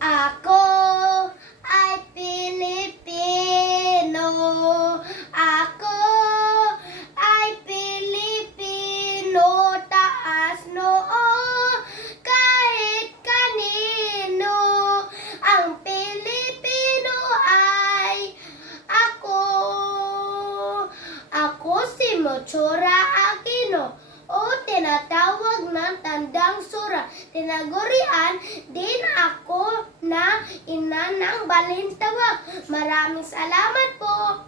Ako ay Pilipino. Ako ay Pilipino. Taas noo kahit kanino. Ang Pilipino ay ako. Ako si Mochora Aquino, o tinatawag ng Tandang Sura. Tinagurian din ako na ina ng Balintawak. Maraming salamat po.